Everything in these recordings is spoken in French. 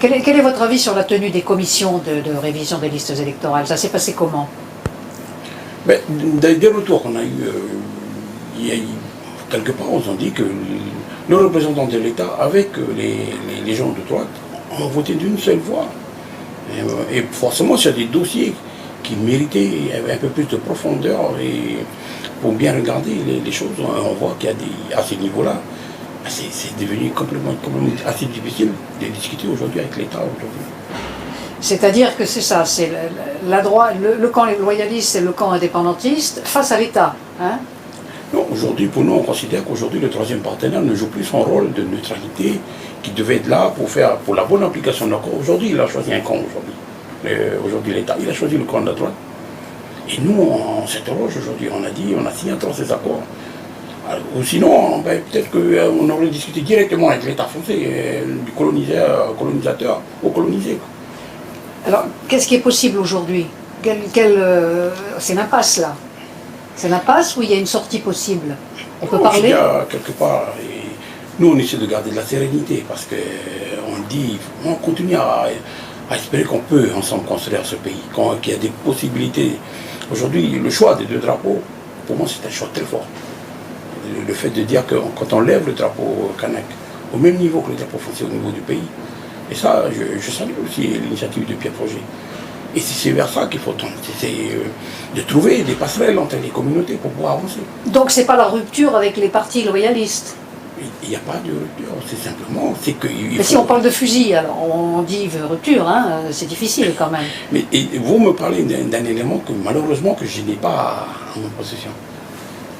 Quel est votre avis sur la tenue des commissions de révision des listes électorales? Ça s'est passé comment? Ben, des retours qu'on a eu, quelque part, on a dit que le représentant de l'État, avec les gens de droite, ont voté d'une seule voix. Et forcément, il y a des dossiers qui méritaient un peu plus de profondeur et pour bien regarder les choses, on voit qu'il y a à ce niveau-là, c'est devenu complètement assez difficile de discuter aujourd'hui avec l'État. C'est-à-dire que c'est ça, c'est la droite, le camp loyaliste et le camp indépendantiste face à l'État. Hein? Non, aujourd'hui, pour nous, on considère qu'aujourd'hui, le troisième partenaire ne joue plus son rôle de neutralité qui devait être là pour la bonne application de l'accord. Aujourd'hui, il a choisi un camp aujourd'hui. Aujourd'hui, l'État, il a choisi le camp de la droite. Et nous, on s'interroge aujourd'hui, on a signé tous ces accords. Alors, ou sinon, ben, peut-être qu'on aurait discuté directement avec l'État français, du colonisateur au colonisé. Alors, qu'est-ce qui est possible aujourd'hui? C'est l'impasse là. C'est l'impasse ou il y a une sortie possible? On peut parler? Il y a quelque part, et nous on essaie de garder de la sérénité parce qu'on continue à espérer qu'on peut ensemble construire ce pays, qu'il y a des possibilités. Aujourd'hui, le choix des deux drapeaux, pour moi c'est un choix très fort. Le fait de dire que quand on lève le drapeau kanak au même niveau que le drapeau français au niveau du pays, et ça, je salue aussi l'initiative de Pierre Froger. Et c'est vers ça qu'il faut tendre, c'est de trouver des passerelles entre les communautés pour pouvoir avancer. Donc c'est pas la rupture avec les partis loyalistes? Il n'y a pas de rupture, c'est simplement... Mais si on parle de fusil, alors on dit rupture, hein, c'est difficile quand même. Mais vous me parlez d'un élément que malheureusement que je n'ai pas en mon possession.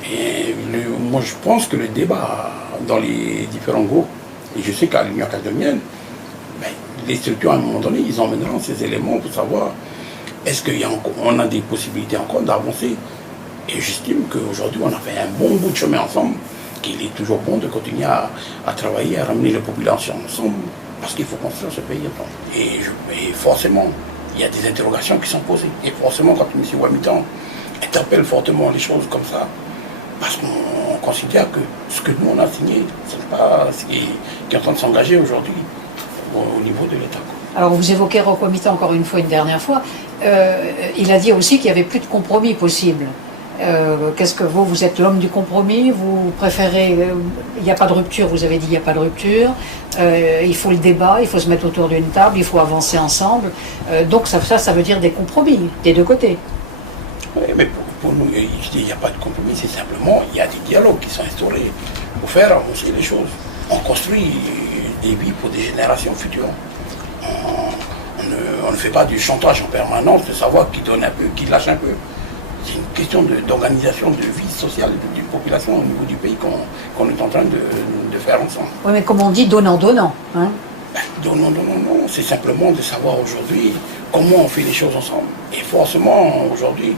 Et moi je pense que le débat dans les différents groupes, et je sais qu'à l'Union académienne, ben, les structures à un moment donné, ils emmèneront ces éléments pour savoir est-ce qu'on a des possibilités encore d'avancer. Et j'estime qu'aujourd'hui on a fait un bon bout de chemin ensemble, qu'il est toujours bon de continuer à travailler, à ramener les populations ensemble, parce qu'il faut construire ce pays ensemble. Et forcément, il y a des interrogations qui sont posées. Et forcément, quand M. Ouamitan interpelle fortement les choses comme ça, parce qu'on considère que ce que nous on a signé, ce n'est pas ce qui est en train de s'engager aujourd'hui au niveau de l'État. Alors vous évoquez Ouamitan encore une dernière fois, il a dit aussi qu'il n'y avait plus de compromis possible. Qu'est-ce que vous êtes l'homme du compromis, vous préférez, il n'y a pas de rupture, vous avez dit il n'y a pas de rupture, il faut le débat, il faut se mettre autour d'une table, il faut avancer ensemble, donc ça veut dire des compromis, des deux côtés. Oui, mais pour nous, il n'y a pas de compromis, c'est simplement, il y a des dialogues qui sont instaurés pour faire avancer les choses. On construit des vies pour des générations futures. On ne fait pas du chantage en permanence, de savoir qui donne un peu, qui lâche un peu. C'est une question d'organisation de vie sociale d'une population au niveau du pays qu'on est en train de faire ensemble. Oui, mais comme on dit, donnant-donnant. Hein? Ben, donnant, c'est simplement de savoir aujourd'hui comment on fait les choses ensemble. Et forcément, aujourd'hui,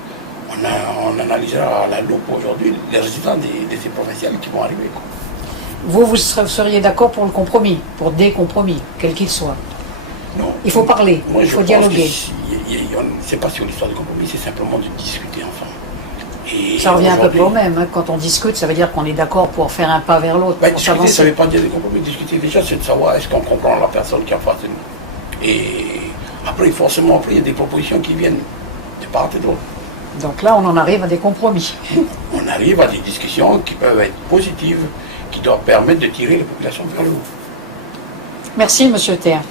on analysera à la loupe aujourd'hui les résultats de ces professionnels qui vont arriver. Quoi. Vous seriez d'accord pour le compromis, pour des compromis, quels qu'ils soient? Non. Il faut parler, moi, il faut dialoguer. C'est pas sur l'histoire de compromis, c'est simplement de discuter ensemble. Et ça revient à peu près au même. Hein. Quand on discute, ça veut dire qu'on est d'accord pour faire un pas vers l'autre. Ben, discuter, ça ne veut pas dire des compromis. Discuter déjà, c'est de savoir est-ce qu'on comprend la personne qui est en face de nous. Et après, forcément, il y a des propositions qui viennent de part et d'autre. Donc là, on en arrive à des compromis. On arrive à des discussions qui peuvent être positives, qui doivent permettre de tirer les populations vers le haut. Merci, Monsieur Terre.